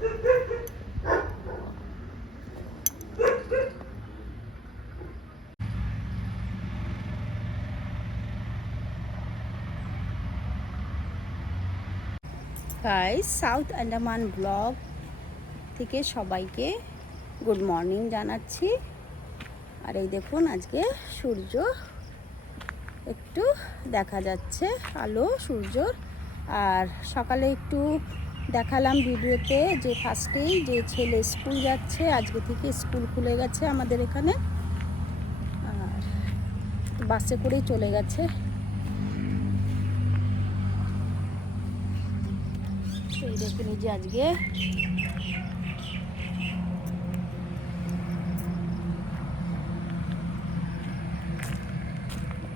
Guys, south Andaman blog থেকে সবাইকে good morning জানাচ্ছি। আর এই দেখুন, আজকে সূর্য একটু দেখা যাচ্ছে, আলো সূর্যর। আর সকালে একটু দেখালাম ভিডিওতে যে ফার্স্টেই যে ছেলে স্কুল যাচ্ছে, আজকে থেকে স্কুল খুলে গেছে আমাদের এখানে। আর বাসে করেই চলে গেছে। এই দেখুন, এই যে আজকে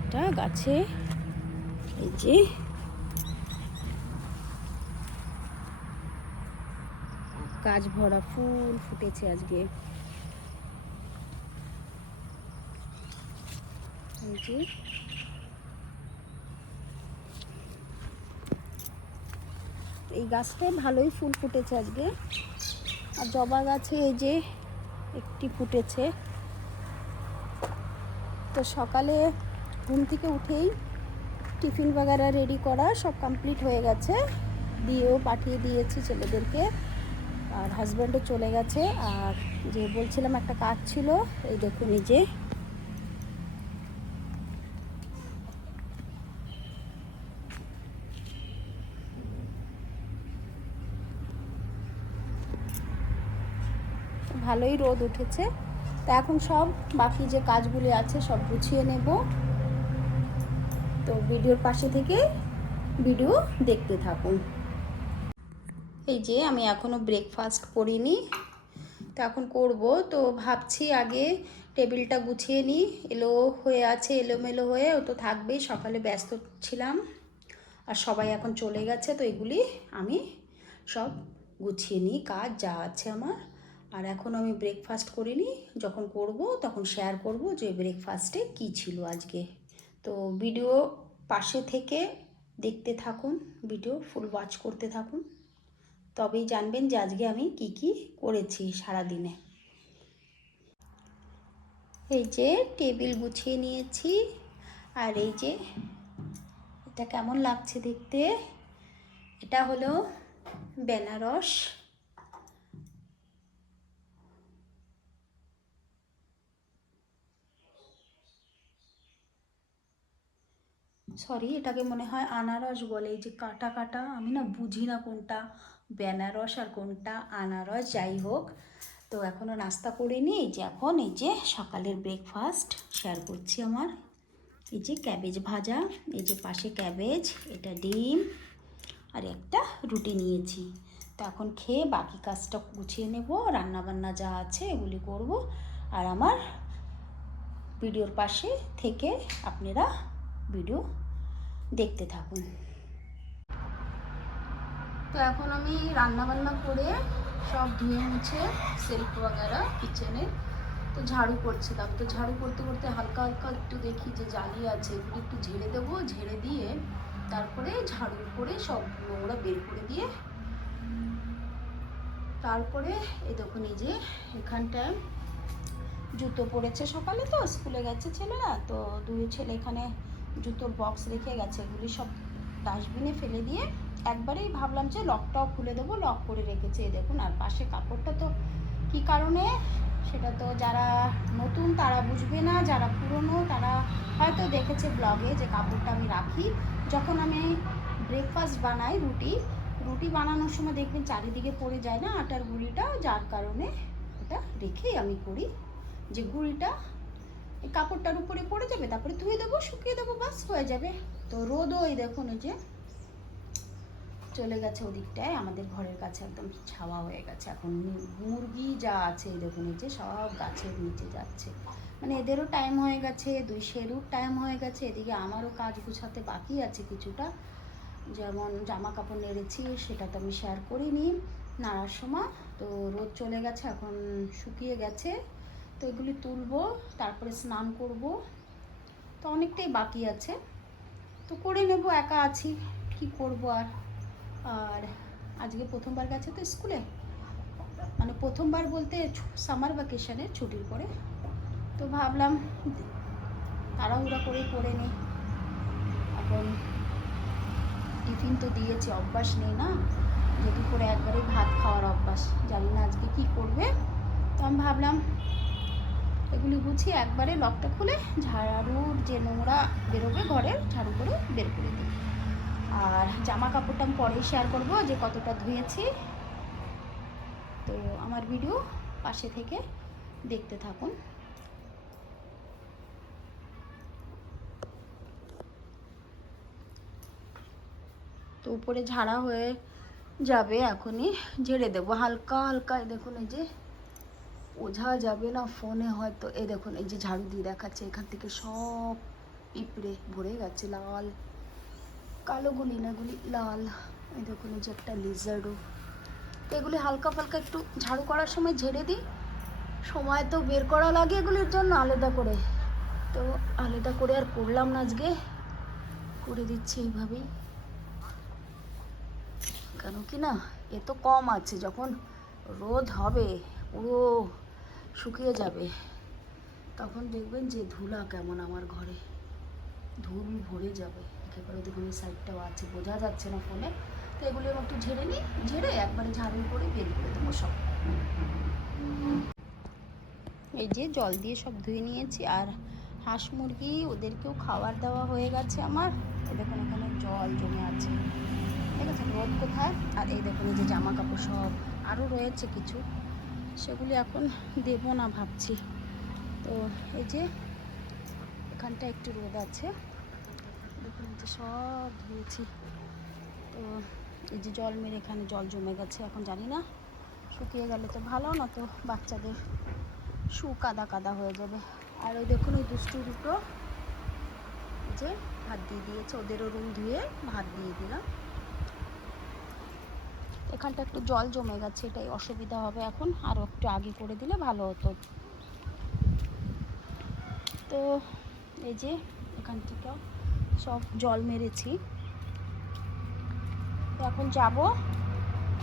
একটা গাছে এই যে গাছ ভরা ফুল ফুটেছে আজকে। এই যে এই গাছটায় ভালোই ফুল ফুটেছে আজকে। আর জবা গাছে এই যে একটি ফুটেছে। তো সকালে ঘুম থেকে উঠেই টিফিন বাগারা রেডি করা সব কমপ্লিট হয়ে গেছে, দিয়েও পাঠিয়ে দিয়েছি ছেলেদেরকে। আর হাজব্যান্ডও চলে গেছে। আর যে বলছিলাম একটা কাজ ছিল, এই দেখুন এই যে ভালোই রোদ উঠেছে। তা এখন সব বাকি যে কাজগুলি আছে সব গুছিয়ে নেব। তো ভিডিওর পাশে থেকে ভিডিও দেখতে থাকুন। এই যে আমি এখনও ব্রেকফাস্ট করিনি, তো এখন করব। তো ভাবছি আগে টেবিলটা গুছিয়ে নিই, হয়ে আছে এলোমেলো হয়ে, ও তো থাকবেই। সকালে ব্যস্ত ছিলাম আর সবাই এখন চলে গেছে, তো এগুলি আমি সব গুছিয়ে নিই, কাজ যা আছে আমার। আর এখন আমি ব্রেকফাস্ট করিনি, যখন করব তখন শেয়ার করব যে ব্রেকফাস্টে কী ছিল আজকে। তো ভিডিও পাশে থেকে দেখতে থাকুন, ভিডিও ফুল ওয়াচ করতে থাকুন, তবেই জানবেন যে আজকে আমি কি কি করেছি সারাদিনে। এই যে টেবিল গুছিয়ে নিয়েছি। আর এই যে এটা কেমন লাগছে দেখতে, এটা হলো বেনারস। সরি, এটাকে মনে হয় আনারস বলে। এই যে কাটা কাটা, আমি না বুঝি না কোনটা বেনারস আর কোনটা আনারস, যাই হোক। তো এখনও নাস্তা করিনি। এই যে এখন এই যে সকালের ব্রেকফাস্ট শেয়ার করছি আমার। এই যে ক্যাবেজ ভাজা, এই যে পাশে ক্যাবেজ, এটা ডিম আর একটা রুটি নিয়েছি। তো এখন খেয়ে বাকি কাজটা গুছিয়ে নেব, রান্নাবান্না যা আছে এগুলি করব। আর আমার ভিডিওর পাশে থেকে আপনারা ভিডিও দেখতে থাকুন। তো এখন আমি রান্নাবান্না করে সব ধুয়ে মুছে সেলফ বাগারা কিচেনে তো ঝাড়ু করছিলাম। তো ঝাড়ু করতে করতে হালকা হালকা একটু দেখি যে জালি আছে, এগুলো একটু ঝেড়ে দেবো। ঝেড়ে দিয়ে তারপরে ঝাড়ু করে সব নোংরা বের করে দিয়ে তারপরে এই দেখুন, এই যে এখানটায় জুতো পরেছে, সকালে তো স্কুলে গেছে ছেলেরা, তো দুই ছেলে এখানে জুতোর বক্স রেখে গেছে, এগুলি সব ডাস্টবিনে ফেলে দিয়ে একবারেই ভাবলাম যে লকটাও খুলে দেবো, লক করে রেখেছে। এই দেখুন। আর পাশে কাপড়টা তো কী কারণে, সেটা তো যারা নতুন তারা বুঝবে না, যারা পুরনো তারা হয়তো দেখেছে ব্লগে যে কাপড়টা আমি রাখি যখন আমি ব্রেকফাস্ট বানাই। রুটি বানানোর সময় দেখবেন চারিদিকে পড়ে যায় না আটার গুঁড়িটা, যার কারণে এটা রেখেই আমি করি যে গুঁড়িটা এই কাপড়টার উপরে পড়ে যাবে, তারপরে ধুয়ে দেবো, শুকিয়ে দেবো, বাস হয়ে যাবে। তো রোদও এই দেখুন এই যে চলে গেছে ওদিকটায়, আমাদের ঘরের কাছে একদম ছাওয়া হয়ে গেছে। এখন মুরগি যা আছে এই দেখুন এই যে সব গাছের নিচে যাচ্ছে, মানে এদেরও টাইম হয়ে গেছে, দুই শেরুর টাইম হয়ে গেছে। এদিকে আমারও কাজ গুছাতে বাকি আছে কিছুটা, যেমন জামা কাপড় নেড়েছি, সেটা তো আমি শেয়ার করিনি নাড়ার সময়। তো রোদ চলে গেছে, এখন শুকিয়ে গেছে। তো এগুলি তুলবো, তারপরে স্নান করব। তো অনেকটাই বাকি আছে, তো করে নেব, একা আছি কি করব আর। আর আজকে প্রথমবার গেছে তো স্কুলে, মানে প্রথমবার বলতে সামার ভ্যাকেশনের ছুটির পরে। তো ভাবলাম তাড়াহুড়া করে নিই। এখন টিফিন তো দিয়েছে, অভ্যাস নেই না যে দুপুরে একবারে ভাত খাওয়ার অভ্যাস, জানি না আজকে কী করবে। তো আমি ভাবলাম এগুলি গুছিয়ে একবারে লকটা খুলে ঝাড়ুর যে নোংরা বেরোবে ঘরের ঝাড়ু করে বের করে দিই। আর জামা কাপড়টা আমি পরেই শেয়ার করবো যে কতটা ধুয়েছি। তো আমার ভিডিও পাশে থেকে দেখতে থাকুন। তো উপরে ঝাড়া হয়ে যাবে, এখনই ঝেড়ে দেবো হালকা হালকা। দেখুন এই যে বোঝা যাবে না ফোনে হয়তো, এই দেখুন এই যে ঝাড়ু দিয়ে দেখাচ্ছে, এখান থেকে সব পিঁপড়ে ভরে গেছে, লাল কালো গুলি না গুলি লাল। এই দেখুন এই যে একটা লিজার্ডও। তো এগুলি হালকা ফালকা একটু ঝাড়ু করার সময় ঝেড়ে দিই, সময় তো বের করা লাগে এগুলির জন্য আলাদা করে। তো আলাদা করে আর করলাম না, আজকে করে দিচ্ছি এইভাবেই। কেন কি না এ তো কম আছে, যখন রোদ হবে পুরো শুকিয়ে যাবে তখন দেখবেন যে ধুলা কেমন আমার ঘরে, ধুল ভরে যাবে একেবারে। দেখুন এই সাইডটাও আছে, বোঝা যাচ্ছে না ফোনে। তো এগুলি আমি একটু ঝেড়ে নিই, ঝেড়ে একবারে ঝাড়ু করে বের করে দেবো সব। এই যে জল দিয়ে সব ধুয়ে নিয়েছি। আর হাঁস মুরগি ওদেরকেও খাবার দেওয়া হয়ে গেছে আমার। এই দেখুন এখানে জল জমে আছে, ঠিক আছে, রোদ কোথায়। আর এই দেখুন এই যে জামা কাপড় সব আরও রয়েছে কিছু, সেগুলি এখন দেবো না ভাবছি। তো এই যে এখানটা একটু রোদ আছে, দেখুন যে সব ধুয়েছি। তো এই যে জল মেরে এখানে জল জমে গেছে, এখন জানি না শুকিয়ে গেলে তো ভালো, না তো বাচ্চাদের শু কাদা কাদা হয়ে যাবে। আর ওই দেখুন ওই দুষ্টু দুটো যে ভাত দিয়ে দিয়েছে, ওদেরও রুম ধুয়ে ভাত দিয়ে দিলাম। এখানটা একটু জল জমে গেছে, এটাই অসুবিধা হবে এখন, আরও একটু আগে করে দিলে ভালো হতো। তো এই যে এখান থেকে সব জল মেরেছি। তো এখন যাব,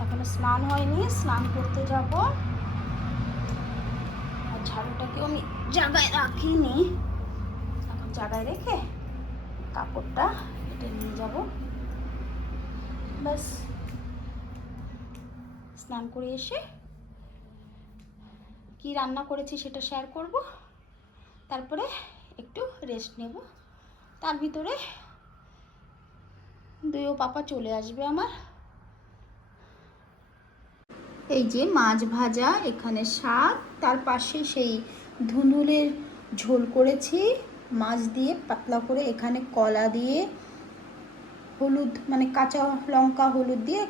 এখনো স্নান হয়নি, স্নান করতে যাব। আর ঝাড়ুটাকেও আমি জায়গায় রাখিনি, এখন জায়গায় রেখে কাপড়টা এটা নিয়ে যাব। ব্যাস স্নান করে এসে কি রান্না করেছি সেটা শেয়ার করব, তারপরে একটু রেস্ট নেব। তার ভিতরে দুইও পাপা চলে আসবে আমার। এই যে মাছ ভাজা, এখানে শাক, তার পাশে সেই ধুন্দুলের ঝোল করেছি মাছ দিয়ে পাতলা করে, এখানে কলা দিয়ে হলুদ মানে কাঁচা লঙ্কা হলুদ দিয়ে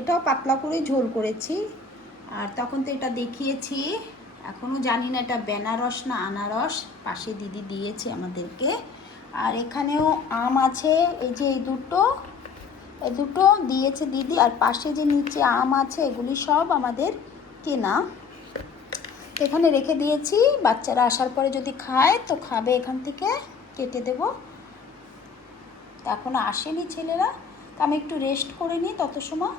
এটাও পাতলা করে ঝোল করেছি। আর তখন তো এটা দেখিয়েছি, এখনও জানি না এটা বেনারস না আনারস, পাশে দিদি দিয়েছে আমাদেরকে। আর এখানেও আম আছে, এই যে এই দুটো দিয়েছে দিদি। আর পাশে যে নিচে আম আছে এগুলি সব আমাদের কেনা, এখানে রেখে দিয়েছি। বাচ্চারা আসার পরে যদি খায় তো খাবে, এখান থেকে কেটে দেব। এখনও আসেনি ছেলেরা, তো আমি একটু রেস্ট করে নিই তত সময়।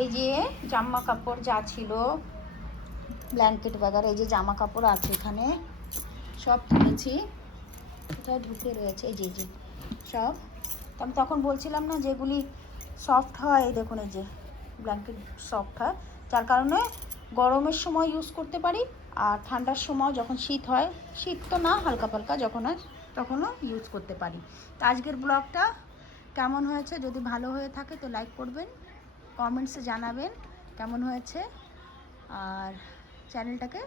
এই যে জামা কাপড় যা ছিল, ব্ল্যাঙ্কেট বাগার, এই যে জামা কাপড় আছে এখানে সব কিনেছি, কোথায় ঢুকে রয়েছে এই যে সব। তো আমি তখন বলছিলাম না যেগুলি সফট হয়, এই দেখুন এই যে ব্ল্যাঙ্কেট সফট হয়, যার কারণে গরমের সময় ইউজ করতে পারি। আর ঠান্ডার সময় যখন শীত হয়, শীত তো না হালকা পালকা যখন হয় তখনও ইউজ করতে পারি। তো আজকের ব্লগটা কেমন হয়েছে, যদি ভালো হয়ে থাকে তো লাইক করবেন, কমেন্টসে জানাবেন কেমন হয়েছে। আর চ্যানেলটাকে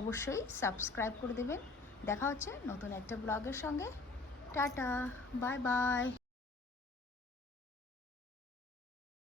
অবশ্যই সাবস্ক্রাইব করে দেবেন। দেখা হচ্ছে নতুন একটা ব্লগের সঙ্গে। Tata, bye bye.